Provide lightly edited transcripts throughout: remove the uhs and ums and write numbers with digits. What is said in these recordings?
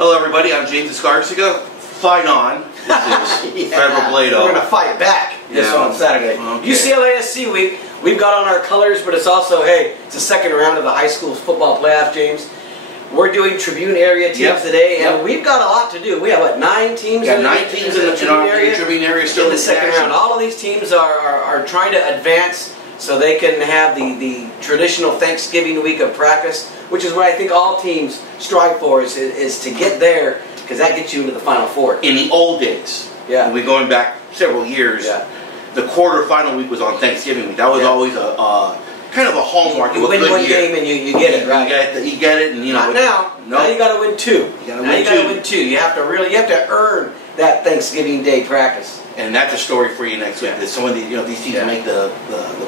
Hello everybody, I'm James Escarcega. Fight on. This is Fred Robledo. We're going to fight back this on Saturday. Okay. UCLA-SC week. We've got on our colors, but it's also, hey, it's the second round of the high school football playoff, James. We're doing Tribune area teams today, and we've got a lot to do. We have, what, 9 teams? Yeah, 9 teams in the Tribune area still in the second round. All of these teams are trying to advance so they can have the traditional Thanksgiving week of practice, which is what I think all teams strive for, is to get there, because that gets you into the Final Four. In the old days, when we're going back several years, the quarterfinal week was on Thanksgiving week. That was always a kind of a hallmark. You win one game and you get it, right? You get it, and you know. Not now. Now you got to win 2. You got to win 2. You have to earn that Thanksgiving Day practice. And that's a story for you next week. That some of these teams make the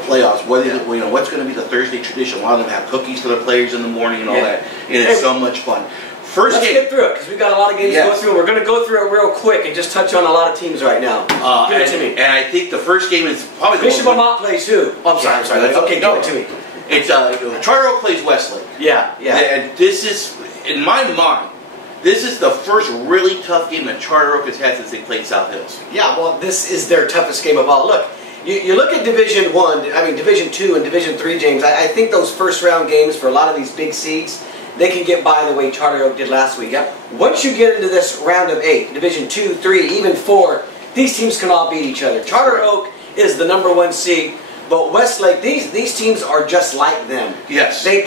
playoffs. What's going to be the Thursday tradition? A lot of them have cookies for the players in the morning and all that. And it's so much fun. Let's get through it, because we've got a lot of games to go through. We're going to go through it real quick and just touch on a lot of teams right now. Give it to me. And I think the first game is probably the Bishop Vermont plays who? I'm sorry. Okay, give it to me. It's Charter Oak plays Westlake. Yeah. And this is, in my mind, this is the first really tough game that Charter Oak has had since they played South Hills. Yeah, well, this is their toughest game of all. Look, you look at Division 1, I mean Division 2 and Division 3, James. I think those first round games for a lot of these big seeds, they can get by the way Charter Oak did last week. Once you get into this round of 8, Division 2, 3, even 4, these teams can all beat each other. Charter Oak is the #1 seed, but Westlake, these teams are just like them. Yes. They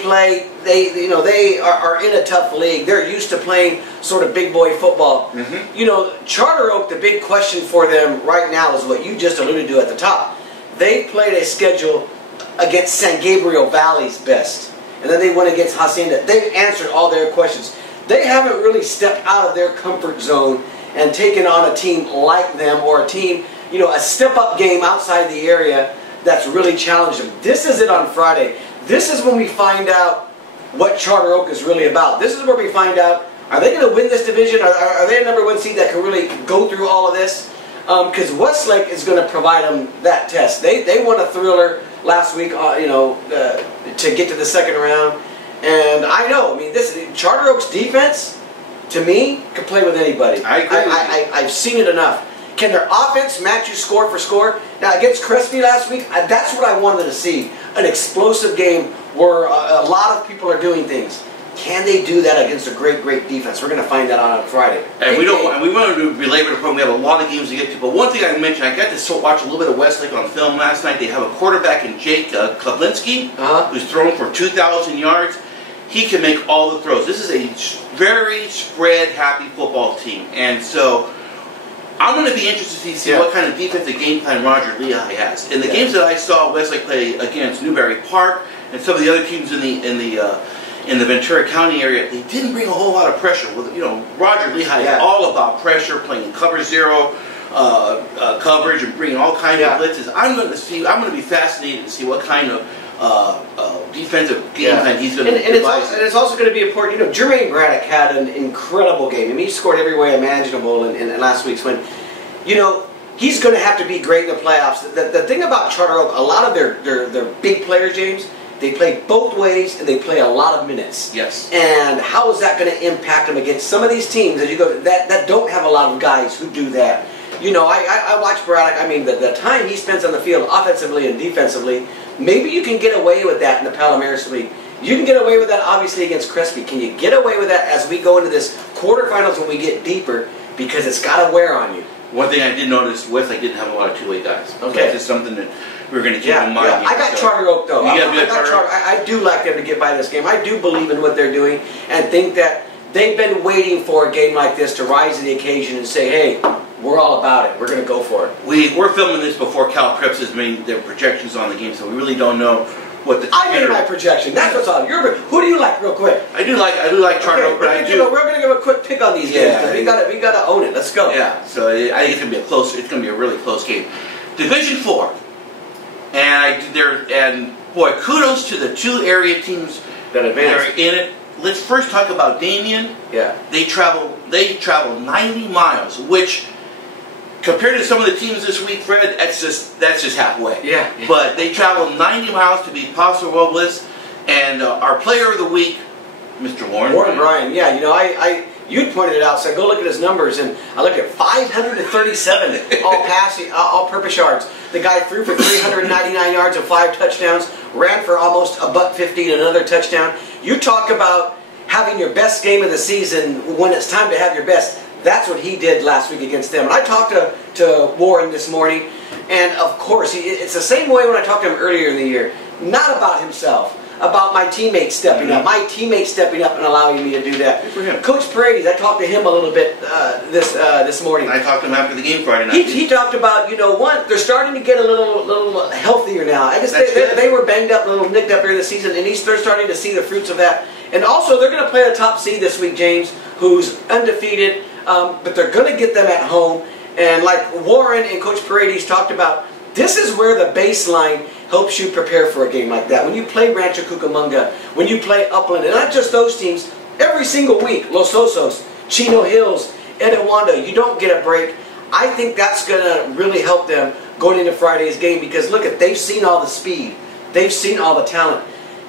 are in a tough league. They're used to playing sort of big boy football. You know, Charter Oak, the big question for them right now is what you just alluded to at the top. They played a schedule against San Gabriel Valley's best. And then they went against Hacienda. They've answered all their questions. They haven't really stepped out of their comfort zone and taken on a team like them, or a team, a step-up game outside the area that's really challenged them. This is it on Friday. This is when we find out what Charter Oak is really about. This is where we find out, are they going to win this division? Are they a #1 seed that can really go through all of this? Because Westlake is going to provide them that test. They won a thriller last week, to get to the second round. And I mean, this Charter Oak's defense, to me, could play with anybody. I agree. I've seen it enough. Can their offense match you score for score? Now, against Crest last week, that's what I wanted to see. An explosive game where a lot of people are doing things. Can they do that against a great defense? We're going to find that out on Friday. And we want to belabor the point. We have a lot of games to get to. But one thing I mentioned, I got to watch a little bit of Westlake on film last night. They have a quarterback in Jake Koblinski, who's thrown for 2,000 yards. He can make all the throws. This is a very spread-happy football team. And so I'm going to be interested to see what kind of defensive game plan Roger Lehigh has. In the games that I saw Westlake play against Newberry Park and some of the other teams in the Ventura County area, they didn't bring a whole lot of pressure. Roger Lehigh is all about pressure, playing cover zero coverage, and bringing all kinds of blitzes. I'm going to be fascinated to see what kind of defensive game plan he's going to devise. And it's also going to be important. Jermaine Braddock had an incredible game. I mean, he scored every way imaginable in last week's win. He's going to have to be great in the playoffs. The thing about Charter Oak, a lot of their big players, James, they play both ways, and they play a lot of minutes. Yes. And how is that going to impact them against some of these teams that don't have a lot of guys who do that? I watch Braddock. I mean, the time he spends on the field offensively and defensively, maybe you can get away with that in the Palomares League. You can get away with that, obviously, against Crespi. Can you get away with that as we go into this quarterfinals when we get deeper? Because it's got to wear on you. One thing I did notice, Westlake didn't have a lot of two-way guys. Okay. So that's just something that we're going to keep in mind. I got Charter Oak, though. I do like them to get by this game. I do believe in what they're doing and think that they've been waiting for a game like this to rise to the occasion and say, hey, we're all about it. We're going to go for it. We're filming this before Cal Preps has made their projections on the game, so we really don't know what the... I made my projection. That's what's on. Who do you like, real quick? I do like Charter Oak, but I do... We're going to give a quick pick on these games. We got to own it. Let's go. Yeah. So I think it's going to be it's going to be a really close game. Division 4, and boy, kudos to the 2 area teams that are in it. Let's first talk about Damien. Yeah. They travel 90 miles, which, compared to some of the teams this week, Fred, that's just halfway. Yeah. But they traveled 90 miles to beat Paso Robles, and our player of the week, Mr. Warren Bryan. Yeah, You pointed it out, said go look at his numbers, and I looked at 537 all-purpose yards. The guy threw for 399 yards and 5 touchdowns, ran for almost $150 and another touchdown. You talk about having your best game of the season when it's time to have your best. That's what he did last week against them. And I talked to Warren this morning, and of course, it's the same way when I talked to him earlier in the year. Not about himself, about my teammates stepping up. My teammates stepping up and allowing me to do that. Good for him. Coach Paredes, I talked to him a little bit this morning. I talked to him after the game Friday night. He talked about, they're starting to get a little healthier now. I guess they were banged up, a little nicked up during the season, and they're starting to see the fruits of that. And also, they're going to play the top seed this week, James, who's undefeated, but they're going to get them at home. And like Warren and Coach Paredes talked about, this is where the baseline helps you prepare for a game like that. When you play Rancho Cucamonga, when you play Upland, and not just those teams, every single week, Los Osos, Chino Hills, Edewanda, you don't get a break. I think that's going to really help them going into Friday's game because, look, they've seen all the speed. They've seen all the talent.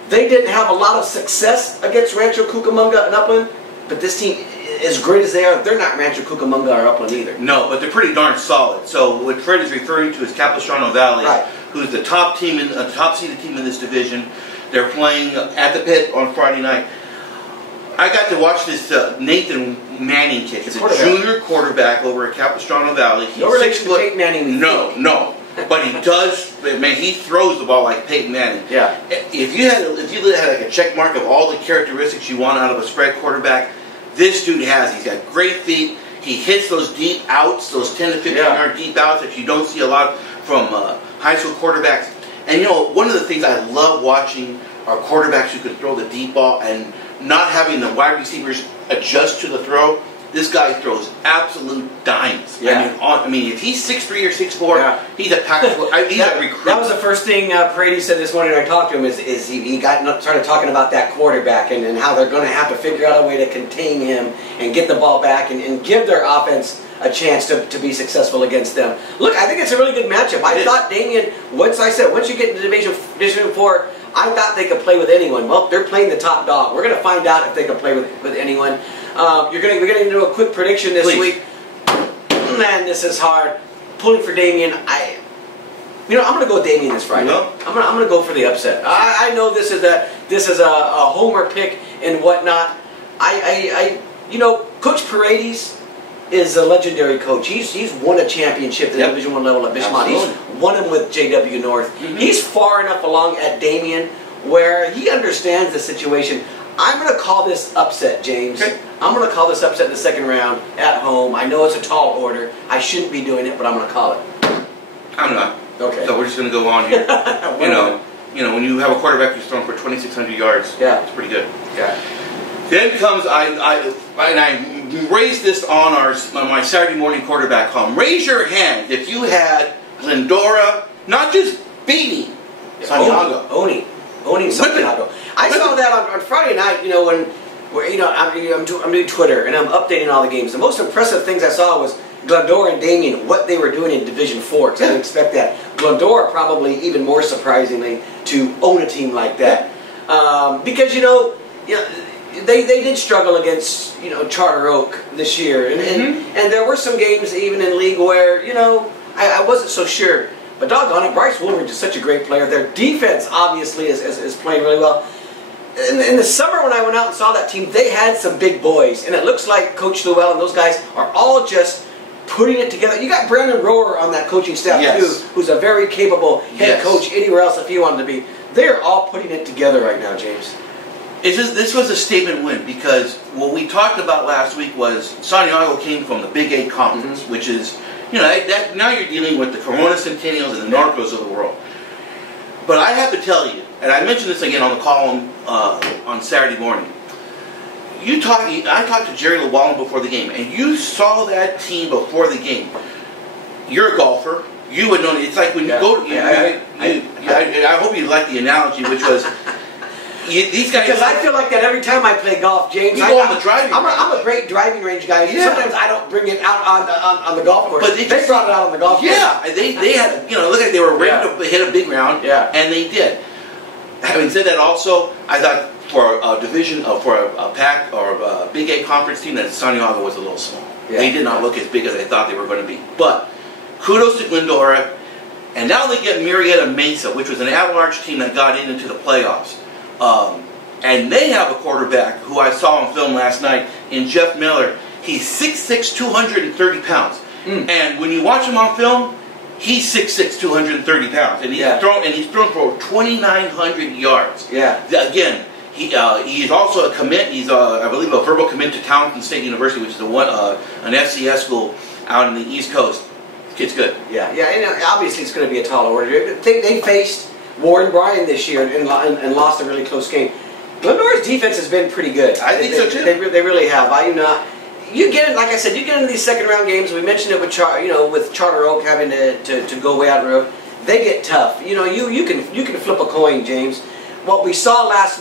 They didn't have a lot of success against Rancho Cucamonga and Upland, but this team, as great as they are, they're not Rancho Cucamonga or Upland either. No, but they're pretty darn solid. So what Fred is referring to is Capistrano Valley, who's the top team top seeded team in this division. They're playing at the Pit on Friday night. I got to watch this Nathan Manning kid. He's a junior quarterback over at Capistrano Valley. He's no relation to Peyton Manning. No. But he does, man, he throws the ball like Peyton Manning. Yeah. If you had like a check mark of all the characteristics you want out of a spread quarterback, this dude has. He's got great feet. He hits those deep outs, those 10 to 15 yard deep outs that you don't see a lot from high school quarterbacks. And one of the things I love watching are quarterbacks who can throw the deep ball and not having the wide receivers adjust to the throw. This guy throws absolute dimes. Yeah. I mean, if he's 6'3" or 6'4", he's a pack. He's a recruit. That was the first thing Paredes said this morning when I talked to him. Is he started talking about that quarterback and how they're going to have to figure out a way to contain him and get the ball back and give their offense a chance to be successful against them. Look, I think it's a really good matchup. I thought Damien, once you get into Division 4, I thought they could play with anyone. Well, they're playing the top dog. We're going to find out if they can play with anyone. We're going to do a quick prediction this week. Man, this is hard. Pulling for Damien. I'm going to go Damien this Friday. I'm going to go for the upset. I know this is a homer pick and whatnot. Coach Paredes is a legendary coach. He's won a championship at the Division I level at Bismarck. He's won them with JW North. He's far enough along at Damien where he understands the situation. I'm going to call this upset, James. Okay. I'm going to call this upset in the second round at home. I know it's a tall order. I shouldn't be doing it, but I'm going to call it. I'm not. Okay. So we're just going to go on here. When you have a quarterback who's thrown for 2,600 yards, it's pretty good. Yeah. Then comes I raised this on my Saturday morning quarterback column. Raise your hand if you had Endora, not just beating Santiago. Owning Santiago. I saw that on Friday night, I'm doing Twitter and I'm updating all the games. The most impressive things I saw was Glendora and Damien, what they were doing in Division 4, because I didn't expect that. Glendora probably even more surprisingly to own a team like that. Because, they did struggle against, Charter Oak this year. And there were some games even in league where, I wasn't so sure. But doggone it, Bryce Woolridge is such a great player. Their defense obviously is playing really well. In the summer when I went out and saw that team, they had some big boys. And it looks like Coach Llewell and those guys are all just putting it together. You got Brandon Rohrer on that coaching staff too, who's a very capable head coach anywhere else if he wanted to be. They're all putting it together right now, James. This was a statement win because what we talked about last week was Santiago came from the Big 8 Conference, which is, now you're dealing with the Corona Centennials and the Narcos of the world. But I have to tell you, and I mentioned this again on the column on Saturday morning, I talked to Jerry Llewellyn before the game, and you saw that team before the game. You're a golfer. You would know. It's like when you go. I hope you like the analogy, which was these guys. Because I feel like that every time I play golf, James. You go on the driving range. I'm a great driving range guy. Yeah. Sometimes I don't bring it out on the golf course. But they brought it out on the golf course. Yeah, they had look like they were ready to hit a big round. Yeah, and they did. Having said that, also I thought for a division, for a pack or a Big 8 conference team, that Santiago was a little small. Yeah. They did not look as big as I thought they were going to be. But kudos to Glendora. And now they get Murrieta Mesa, which was an at-large team that got into the playoffs. And they have a quarterback who I saw on film last night in Jeff Miller. He's 6'6", 230 pounds. And when you watch him on film, he's 6'6", 230 pounds. And he's thrown for 2,900 yards. Yeah. Again, he's also a commit. He's, I believe, a verbal commit to Townsend State University, which is an FCS school out in the East Coast. Kid's good. Yeah, and obviously it's going to be a tall order. They faced Warren Bryan this year and lost a really close game. Glendora's defense has been pretty good. I think so too. They really have. You get it, like I said, you get into these second round games. We mentioned it with Charter Oak having to go way out the road. They get tough. You can flip a coin, James. What we saw last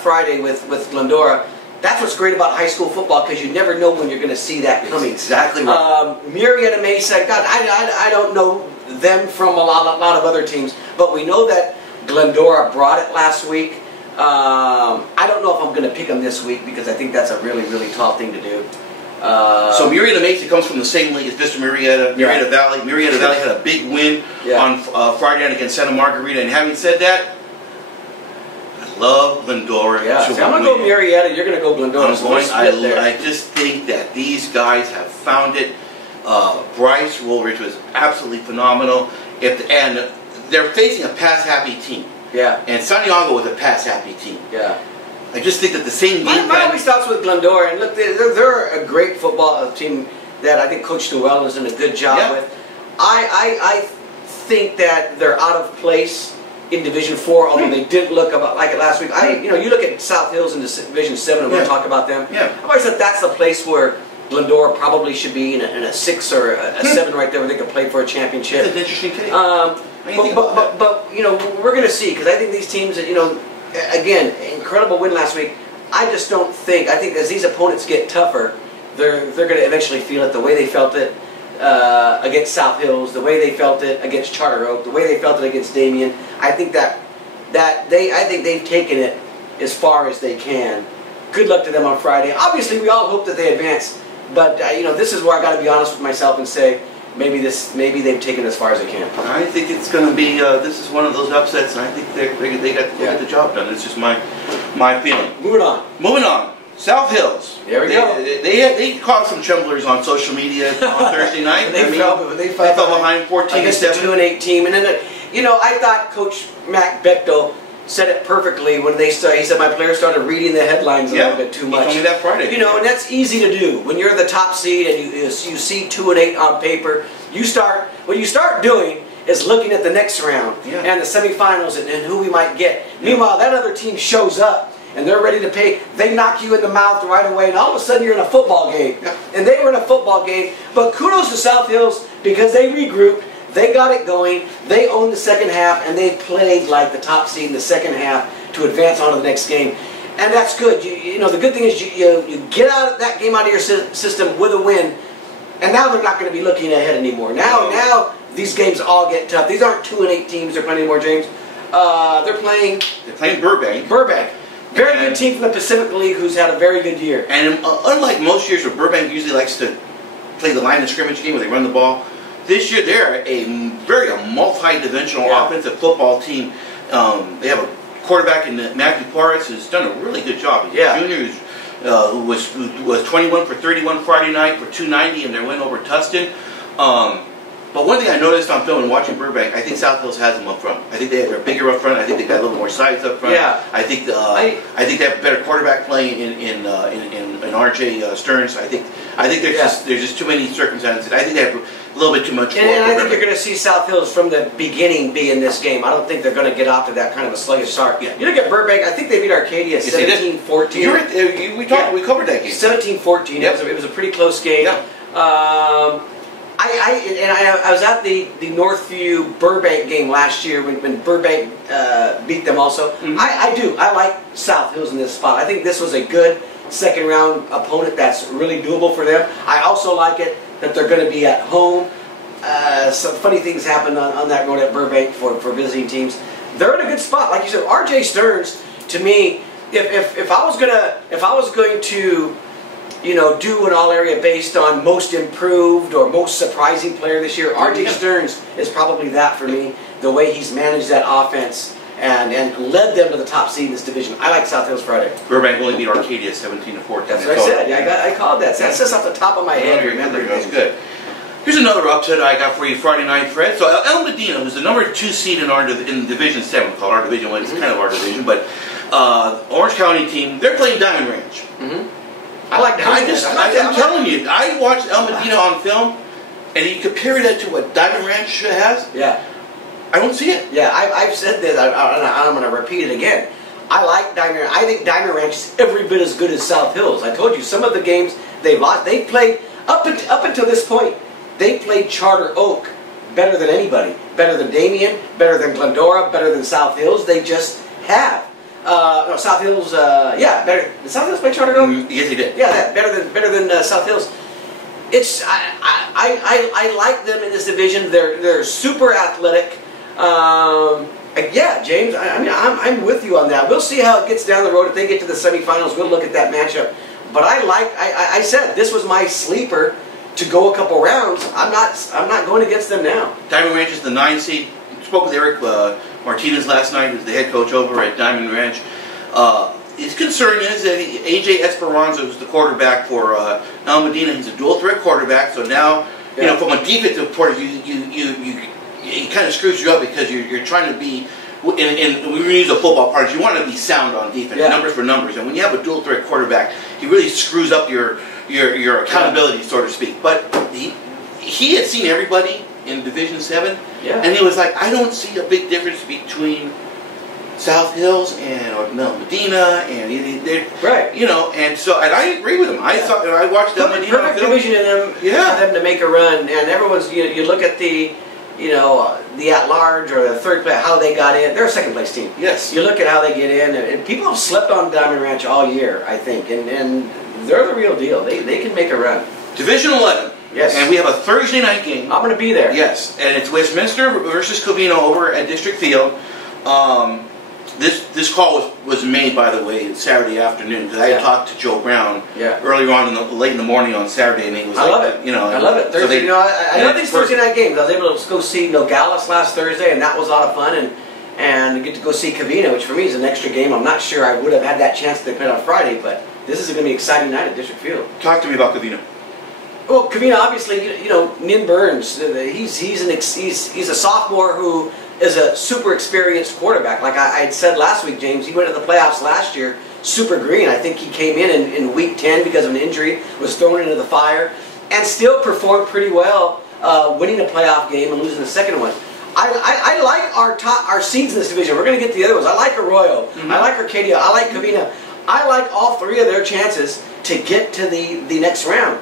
Friday with Glendora. That's what's great about high school football, because you never know when you're going to see that coming. Exactly right. Murrieta Mesa, God, I don't know them from a lot of other teams, but we know that Glendora brought it last week. I don't know if I'm going to pick them this week, because I think that's a really, really tall thing to do. So Murrieta Mesa comes from the same league as Vista Murrieta, Murrieta Valley. Murrieta Valley had a big win on Friday night against Santa Margarita, and having said that, love Glendora. Yeah, I'm going to go Murrieta, you're going to go Glendora. I just think that these guys have found it. Bryce Woolridge was absolutely phenomenal. And they're facing a pass-happy team. Yeah. And Santiago was a pass-happy team. Yeah. I just think that the same game... My only thoughts with Glendora, and look, they're a great football team that I think Coach Llewellyn has done a good job with. I think that they're out of place in Division 4, although they did look about like it last week. You look at South Hills in Division 7, and we'll talk about them. Yeah. I've always said that's the place where Glendora probably should be in a 6 or a 7 right there, where they could play for a championship. That's an interesting take. But we're going to see, because I think these teams that, again, incredible win last week. I just don't think, I think as these opponents get tougher, they're going to eventually feel it the way they felt it against South Hills, the way they felt it against Charter Oak, the way they felt it against Damien. I think they've taken it as far as they can. Good luck to them on Friday. Obviously, we all hope that they advance, but this is where I got to be honest with myself and say maybe they've taken it as far as they can. I think it's going to be this is one of those upsets, and I think they got the job done. It's just my feeling. Moving on. South Hills. There we go. They caused some tremblers on social media on Thursday night. They fell behind 14-7 against a 2-8 team, and then I thought Coach Mac Bechtel said it perfectly when he said my players started reading the headlines a little bit too much. He told me that Friday. And that's easy to do when you're the top seed and you see 2-8 on paper. What you start doing is looking at the next round and the semifinals and who we might get. Meanwhile, that other team shows up and they're ready to pay. They knock you in the mouth right away, and all of a sudden you're in a football game. And they were in a football game. But kudos to South Hills, because they regrouped. They got it going. They owned the second half, and they played like the top seed in the second half to advance on to the next game. And that's good. The good thing is you get out of that game out of your system with a win, and now they're not going to be looking ahead anymore. Now these games all get tough. These aren't 2-8 teams they're playing anymore, James. They're playing Brubeck. Very good team from the Pacific League who's had a very good year. And unlike most years where Burbank usually likes to play the line of scrimmage game where they run the ball, this year they're a multi-dimensional offensive football team. They have a quarterback in Matthew Porras who's done a really good job. He's a junior who was 21 for 31 Friday night for 290 in their win over Tustin. But one thing I noticed on film and watching Brubeck, I think South Hills has them up front. I think they're bigger up front. I think they got a little more size up front. Yeah. I think they have a better quarterback playing in RJ Stearns. I think there's just too many circumstances. I think they have a little bit too much. And I think you're going to see South Hills from the beginning be in this game. I don't think they're going to get off to that kind of a sluggish start. Yeah. You look at Burbank. I think they beat Arcadia 17-14. We covered that game. 17-14. Yep. It was a pretty close game. Yeah. I was at the Northview Burbank game last year when Burbank beat them also. Mm-hmm. I like South Hills in this spot. I think this was a good second round opponent that's really doable for them. I also like it that they're going to be at home. Some funny things happen on that road at Burbank for visiting teams. They're in a good spot. Like you said, RJ Stearns, to me, if I was going to, you know, do an all area based on most improved or most surprising player this year, R.J. Stearns is probably that for me. The way he's managed that offense and led them to the top seed in this division. I like South Hills Friday. Brubeck only beat Arcadia 17-14. That's what I said. Yeah, I called that. That's just off the top of my head. Remember, that's good. Here's another upset I got for you Friday night, Fred. So El Medina, who's the number 2 seed in Division 7, called our Division 1. It's kind of our division, but Orange County team, they're playing Diamond Ranch. I like that. I'm telling you, I watched El Medina on film, and you compare that to what Diamond Ranch has. Yeah. I don't see it. Yeah, I've said this, and I'm going to repeat it again. I like Diamond Ranch. I think Diamond Ranch is every bit as good as South Hills. I told you, some of the games they've lost, they played, up until this point, they played Charter Oak better than anybody. Better than Damien, better than Glendora, better than South Hills. They just have. No, South Hills, yeah, better. Did South Hills play Charter Oak? Yes, they did. Yeah, better than South Hills. It's I like them in this division. They're super athletic. Yeah, James. I mean, I'm with you on that. We'll see how it gets down the road. If they get to the semifinals, we'll look at that matchup. But I said this was my sleeper to go a couple rounds. I'm not going against them now. Diamond Ranch is the 9 seed. Spoke with Eric Martinez last night, who's the head coach over at Diamond Ranch. His concern is that AJ Esperanza, who's the quarterback for El Medina, he's a dual threat quarterback. So now, you know, from a defensive point of view, it kind of screws you up because you're trying to be, and we use a football part, you want to be sound on defense, numbers for numbers. And when you have a dual threat quarterback, he really screws up your accountability, so to speak. But he had seen everybody in Division 7, and he was like, I don't see a big difference between South Hills and Medina, and they're you know, and I agree with him. I watched them. Perfect division in them for them to make a run, and everyone's you look at the the at-large or the third place, how they got in. They're a second-place team. Yes. You look at how they get in, and people have slept on Diamond Ranch all year, I think, and they're the real deal. They can make a run. Division 11. Yes. And we have a Thursday night game. I'm going to be there. Yes. And it's Westminster versus Covina over at District Field. This call was made, by the way, Saturday afternoon, because I had talked to Joe Brown earlier on late in the morning on Saturday, and he was I love it. You know, I love it. Thursday, I love these Thursday night games. I was able to go see Nogales last Thursday, and that was a lot of fun, and get to go see Covina, which for me is an extra game. I'm not sure I would have had that chance if they played on Friday, but this is going to be an exciting night at District Field. Talk to me about Covina. Well, Covina, obviously, Nin Burns. He's a sophomore who is a super experienced quarterback. Like I had said last week, James, he went to the playoffs last year, super green. I think he came in week 10 because of an injury, was thrown into the fire, and still performed pretty well, winning a playoff game and losing the second one. I like our seeds in this division. We're going to get to the other ones. I like Arroyo. I like Arcadia. I like Covina. I like all three of their chances to get to the next round.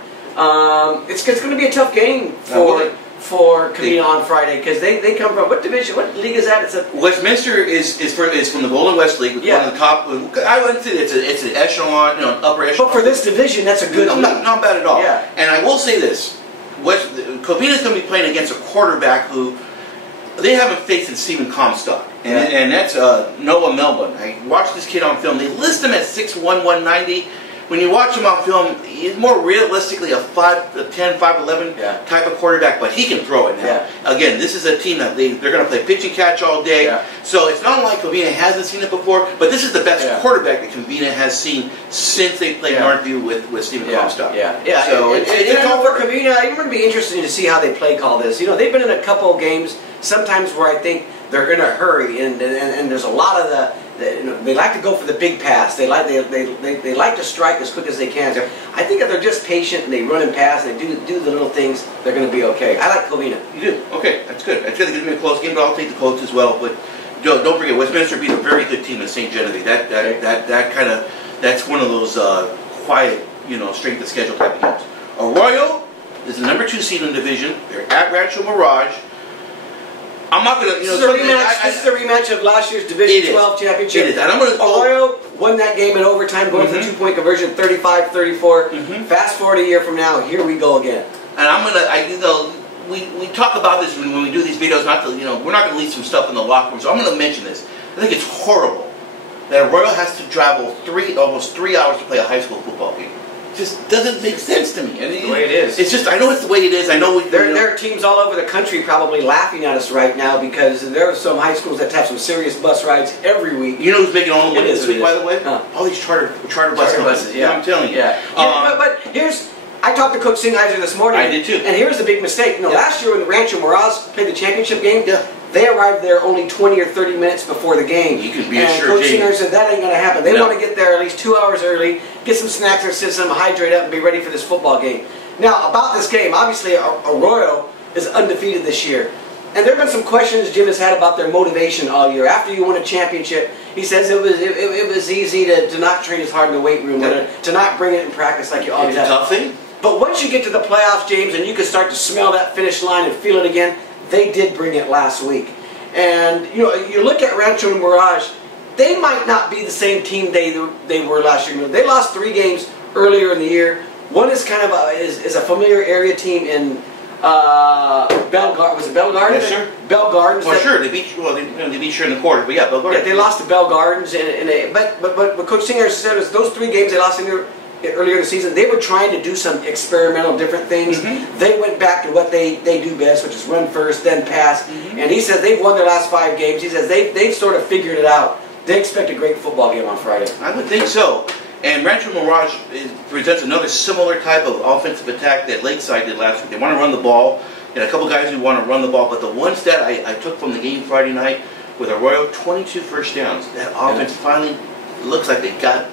It's going to be a tough game for Covina on Friday, because they come from what division? What league is that? It's a Westminster is from the Golden West League. One of the top. I wouldn't say it's an echelon, upper echelon. But for this division, that's a good league. Not bad at all. Yeah. And I will say this: Covina is going to be playing against a quarterback who they haven't faced in Stephen Comstock, and that's Noah Melbourne. I watched this kid on film. They list him at 6'1", 190. When you watch him on film, he's more realistically a 5'10", 5'11" type of quarterback, but he can throw it now. Again, this is a team that they're going to play pitch and catch all day. So it's not like Covina hasn't seen it before, but this is the best quarterback that Covina has seen since they played Northview with Stephen Comstock. So it's all for Covina. It's going to be interesting to see how they play call this. They've been in a couple of games sometimes where I think they're in a hurry, and there's a lot of they like to go for the big pass. They like to strike as quick as they can. I think if they're just patient and they run and pass and they do the little things, they're going to be okay. I like Covina. You do? Okay, that's good. It's going to be a close game, but I'll take the Colts as well. But don't forget, Westminster beat a very good team in St. Genevieve. That's one of those quiet, strength of schedule type of games. Arroyo is the number 2 seed in the division. They're at Rancho Mirage. I'm not going to, This is a rematch of last year's Division 12 championship. It is. And I'm going to. Arroyo won that game in overtime, going for the 2-point conversion, 35-34. Fast forward a year from now, here we go again. And I'm going to, we talk about this when we do these videos. We're not going to leave some stuff in the locker room. So I'm going to mention this. I think it's horrible that Arroyo has to travel almost 3 hours to play a high school football game. Just doesn't make sense to me. And the way it is. It's just, I know it's the way it is. I know there are teams all over the country probably laughing at us right now because there are some high schools that have some serious bus rides every week. You know who's making all the money this week, by the way? All these charter buses. Yeah, I'm telling you. Yeah. But here's, I talked to Coach Singheiser this morning. I did too. And here's the big mistake. Last year when the Rancho Mirage played the championship game, they arrived there only 20 or 30 minutes before the game. You can be assured, Coach Singheiser said that ain't going to happen. They want to get there at least 2 hours early, get some snacks in their system, hydrate up, and be ready for this football game. Now, about this game, obviously Arroyo is undefeated this year. And there have been some questions Jim has had about their motivation all year. After you win a championship, he says it was easy to not train as hard in the weight room, to not bring it in practice like you always have. It's a tough thing. But once you get to the playoffs, James, and you can start to smell that finish line and feel it again, they did bring it last week. And you look at Rancho and Mirage, they might not be the same team they were last year. They lost 3 games earlier in the year. One is kind of is a familiar area team in Bellegarde. Was it Bellegarde? Yes, sir. Bellegarde. Well, sure. They beat you in the quarter, but yeah, Bellegarde. Yeah, they lost to Bellegarde but what Coach Singer said was those 3 games they lost earlier in the season, they were trying to do some experimental different things. They went back to what they do best, which is run first, then pass. And he says they've won their last 5 games. He says they've sort of figured it out. They expect a great football game on Friday. I would think so. And Rancho Mirage presents another similar type of offensive attack that Lakeside did last week. They want to run the ball. And a couple guys who want to run the ball. But the one stat I took from the game Friday night with Arroyo, 22 first downs. That offense finally looks like they got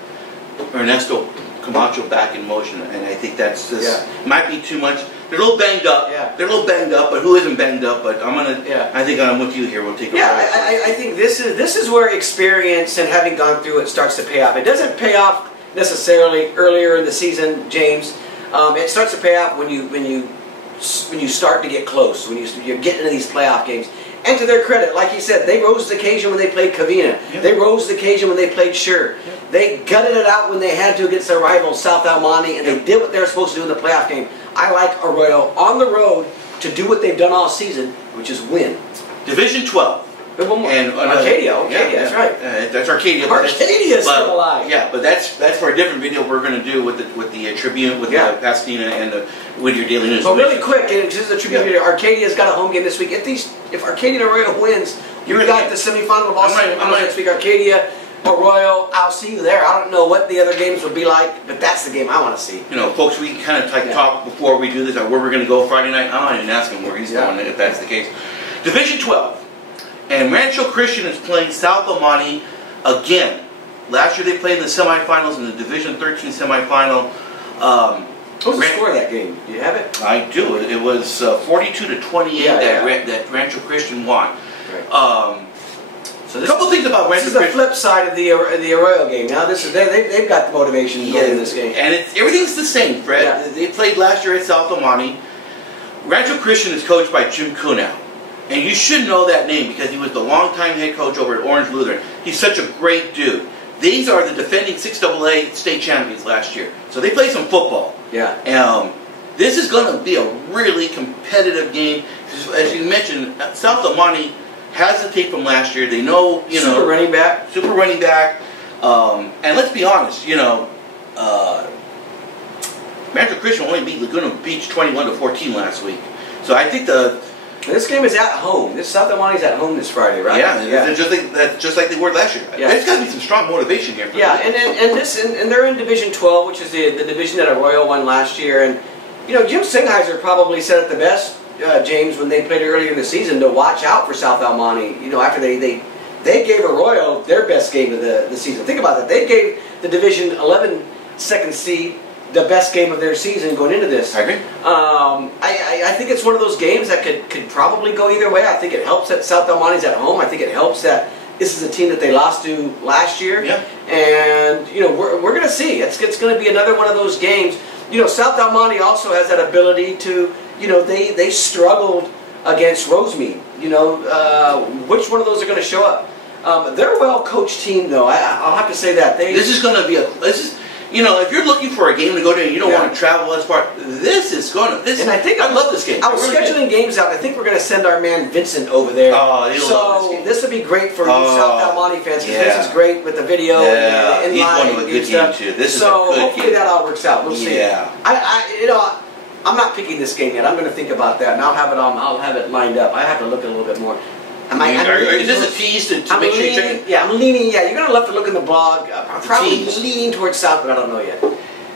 Ernesto Camacho back in motion, and I think that's just might be too much. They're a little banged up. They're a little banged up, but who isn't banged up? But I'm gonna. I think I'm with you here. We'll take. I think this is where experience and having gone through it starts to pay off. It doesn't pay off necessarily earlier in the season, James. It starts to pay off when you start to get close, when you're getting into these playoff games. And to their credit, like you said, they rose to the occasion when they played Covina. They rose to the occasion when they played Sure. They gutted it out when they had to against their rival, South Almonte, and they did what they were supposed to do in the playoff game. I like Arroyo on the road to do what they've done all season, which is win. Division 12. And Arcadia, that's right. That's Arcadia. Arcadia's still alive. Yeah, but that's for a different video we're going to do with the Tribune, with the Pasadena and the Whittier Daily News. So really quick, and this is the Tribune video. Arcadia's got a home game this week. If Arcadia and Arroyo wins, you've got the semifinal of all semifinals next week. Arcadia, Arroyo, I'll see you there. I don't know what the other games will be like, but that's the game I want to see. Folks, we kind of talk before we do this about where we're going to go Friday night. I'm not even asking where he's going if that's the case. Division 12. And Rancho Christian is playing South Almonte again. Last year they played in the semifinals in the Division 13 semifinal. What was the score of that game? Do you have it? I do. It was 42-28 that Rancho Christian won. Right. So a couple things about Rancho Christian. This is the flip side of the Arroyo game. Now they've got the motivation to go in this game. And everything's the same, Fred. Yeah. They played last year at South Almonte. Rancho Christian is coached by Jim Kunow. And you should know that name because he was the longtime head coach over at Orange Lutheran. He's such a great dude. These are the defending 6AA state champions last year. So they play some football. Yeah. This is going to be a really competitive game. As you mentioned, South Almonte has the tape from last year. They know, super running back. Super running back. And let's be honest, Rancho Christian only beat Laguna Beach 21-14 last week. So I think this game is at home. This South Almonte's at home this Friday, right? Yeah. Just like they were last year. Yeah. There's got to be some strong motivation here. And they're in Division 12, which is the division that Arroyo won last year. And Jim Singheiser probably said it the best, James, when they played earlier in the season to watch out for South Almonte. After they gave Arroyo their best game of the season. Think about that. They gave the Division 11 second seed the best game of their season going into this. I agree. I think it's one of those games that could probably go either way. I think it helps that South Almonte's at home. I think it helps that this is a team that they lost to last year. Yeah. And we're going to see. It's going to be another one of those games. South Almonte also has that ability to they struggled against Rosemead. Which one of those are going to show up? They're a well coached team though. I'll have to say that this is going to be you know, if you're looking for a game to go to and you don't want to travel as far, this is going to. And I think I love this game. I was scheduling games out. I think we're going to send our man Vincent over there. Oh, he'll love this game. This would be great for you South Almonte fans because Vincent's great with the video and he's live going to a good game too. This is a good hopefully game. that all works out. We'll see. Yeah. I'm not picking this game yet. I'm going to think about that, and I'll have it lined up. I have to look a little bit more. Is this a tease to make sure you check it? Yeah, I'm leaning. Yeah, you're going to have to look in the blog. I'm probably leaning towards South, but I don't know yet.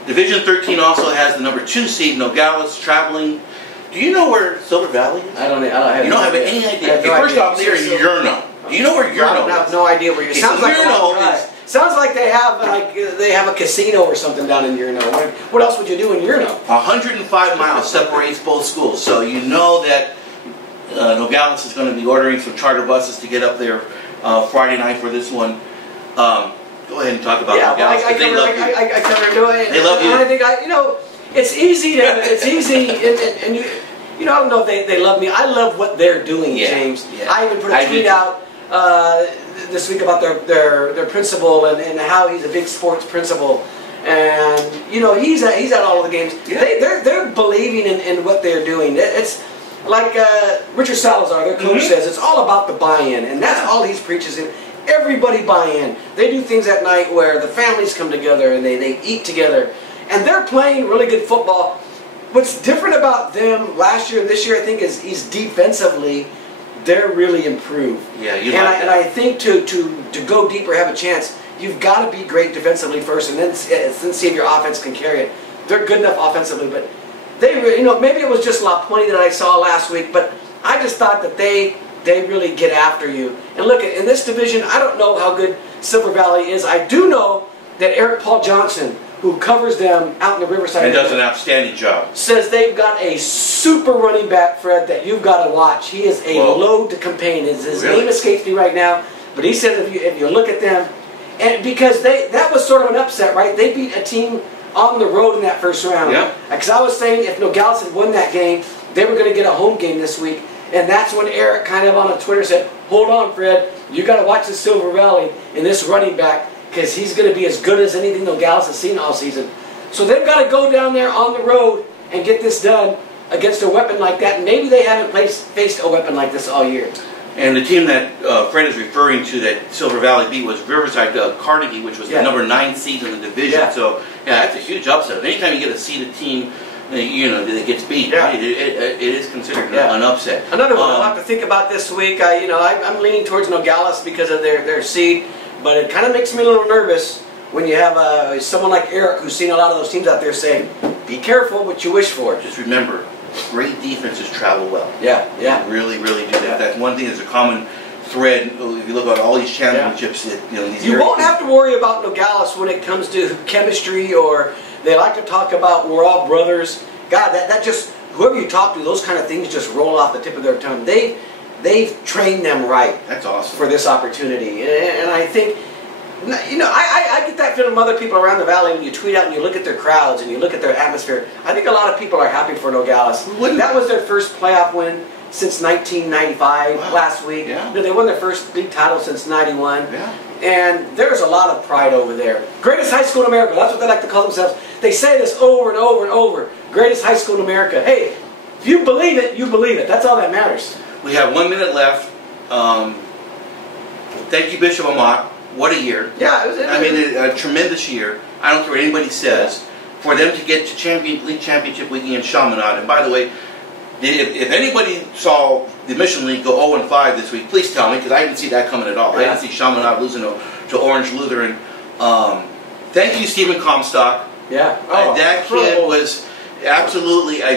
Division 13 also has the number 2 seed, Nogales, traveling. Do you know where Silver Valley is? I don't have. You don't have any idea. Okay, first off, they're in Urno. Do you know where Urno is? I have no idea where you're. Sounds like sounds like they have a casino or something down in Urno. What else would you do in Urno? 105 miles separates both schools, so you know that Nogales is going to be ordering some charter buses to get up there Friday night for this one. Go ahead and talk about Nogales. I cover it. They love you. I think it's easy and you know, I don't know if they love me. I love what they're doing, James. Yeah. I even put a tweet out this week about their principal and how he's a big sports principal, and you know he's at all of the games. Yeah. They're believing in what they're doing. It's like Richard Salazar, their coach, says it's all about the buy-in, and that's all he preaches. And everybody buy in. They do things at night where the families come together and they eat together, and they're playing really good football. What's different about them last year and this year, I think, is defensively, they're really improved. Yeah, and I think to go deeper, have a chance, you've got to be great defensively first, and then see if your offense can carry it. They're good enough offensively, but they really, you know, maybe it was just La Puente that I saw last week, but I just thought that they really get after you. And look, in this division, I don't know how good Silver Valley is. I do know that Eric Paul Johnson, who covers them out in the Riverside, and does an outstanding job, says they've got a super running back, Fred, that you've got to watch. He is a load to contain. His name escapes me right now, but he said if you look at them, and because that was sort of an upset, right? They beat a team on the road in that first round. Yeah. Because I was saying if Nogales had won that game, they were going to get a home game this week. And that's when Eric kind of on a Twitter said, hold on, Fred, you got to watch the Silver Valley and this running back because he's going to be as good as anything Nogales has seen all season. So they've got to go down there on the road and get this done against a weapon like that. And maybe they haven't faced a weapon like this all year. And the team that Fred is referring to that Silver Valley beat was Riverside Carnegie, which was the number 9 seed in the division. Yeah. So, yeah, that's a huge upset. Anytime you get a seeded team, you know, that gets beat, it is considered an upset. Another one I'll have to think about this week. I'm leaning towards Nogales because of their seed, but it kind of makes me a little nervous when you have someone like Eric who's seen a lot of those teams out there saying, be careful what you wish for. Just remember, great defenses travel well. Yeah. They really, really do that. Yeah. That's one thing that's a common thread. If you look at all these championships, you won't have to worry about Nogales when it comes to chemistry, or they like to talk about we're all brothers. God, that just, whoever you talk to, those kind of things just roll off the tip of their tongue. They've trained them right. That's awesome. For this opportunity, and I think, you know, I get that feeling from other people around the valley when you tweet out and you look at their crowds and you look at their atmosphere. I think a lot of people are happy for Nogales. That was their first playoff win since 1995 last week. Yeah. You know, they won their first big title since '91. Yeah. And there's a lot of pride over there. Greatest high school in America. That's what they like to call themselves. They say this over and over and over. Greatest high school in America. Hey, if you believe it, you believe it. That's all that matters. We have 1 minute left. Thank you, Bishop Amat. What a year. Yeah, a tremendous year. I don't care what anybody says. For them to get to League Championship Week in Chaminade. And by the way, if anybody saw the Mission League go 0-5 this week, please tell me, because I didn't see that coming at all. I didn't see Chaminade losing to Orange Lutheran. Thank you, Stephen Comstock. Yeah. That kid was absolutely, I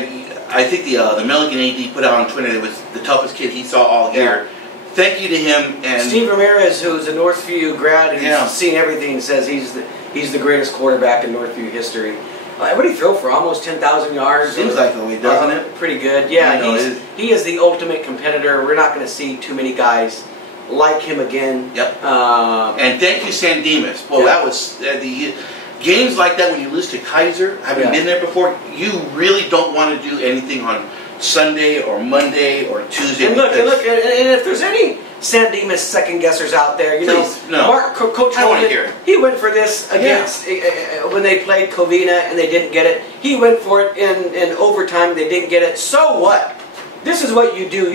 think the Milligan AD put out on Twitter that it was the toughest kid he saw all year. Thank you to him. And Steve Ramirez, who's a Northview grad, who's seen everything, says he's the greatest quarterback in Northview history. What did he throw for? Almost 10,000 yards? Seems like the way, doesn't it? Pretty good. Yeah, he is the ultimate competitor. We're not going to see too many guys like him again. Yep. And thank you, San Dimas. Well, that was the games like that when you lose to Kaiser. Having been there before, you really don't want to do anything on Sunday or Monday or Tuesday. And look, and if there's any San Dimas second guessers out there. You Please, know, Coach Holman, he went for this against when they played Covina and they didn't get it. He went for it in overtime. They didn't get it. So what? This is what you do.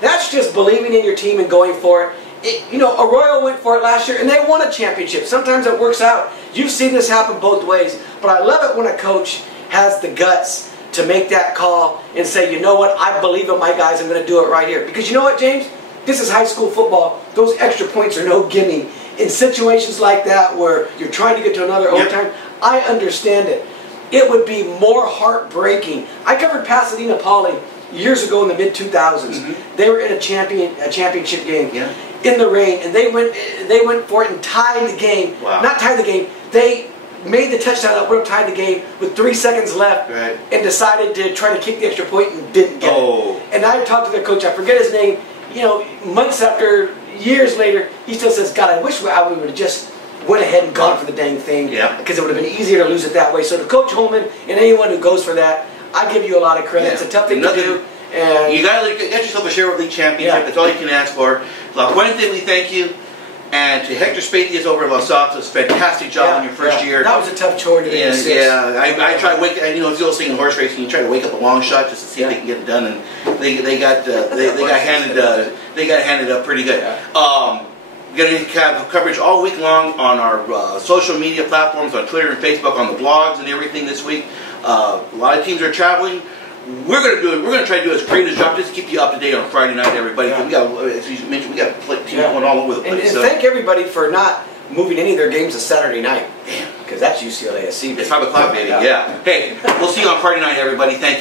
That's just believing in your team and going for it. You know, Arroyo went for it last year and they won a championship. Sometimes it works out. You've seen this happen both ways. But I love it when a coach has the guts to make that call and say, you know what, I believe in my guys, I'm going to do it right here. Because you know what, James? This is high school football. Those extra points are no gimme. In situations like that where you're trying to get to another overtime, I understand it. It would be more heartbreaking. I covered Pasadena Poly years ago in the mid-2000s. They were in a championship game in the rain, and they went for it and tied the game. Not tied the game. They made the touchdown that would have tied the game with 3 seconds left, and decided to try to kick the extra point and didn't get it. And I talked to their coach. I forget his name. You know, months after, years later, he still says, "God, I wish we would have just went ahead and gone for the dang thing, because it would have been easier to lose it that way." So to Coach Holman and anyone who goes for that, I give you a lot of credit. It's a tough thing to do. And you got to get yourself a Sherwood League championship. That's all you can ask for. La Puente, we thank you. And to Hector Spadias over at Los Altos, fantastic job in your first year. That was a tough chore to do. I tried to wake. You know, it's the old thing in horse racing. You try to wake up a long shot just to see if they can get it done, and they got handed up pretty good. Going to have coverage all week long on our social media platforms, on Twitter and Facebook, on the blogs and everything this week. A lot of teams are traveling. We're going to do it. We're going to try to do as great a job just to keep you up to date on Friday night, everybody. We got, as you mentioned, we got teams going all over the place. And thank everybody for not moving any of their games to Saturday night, because that's UCLA SC. It's 5 o'clock, baby. Hey, we'll see you on Friday night, everybody. Thank you.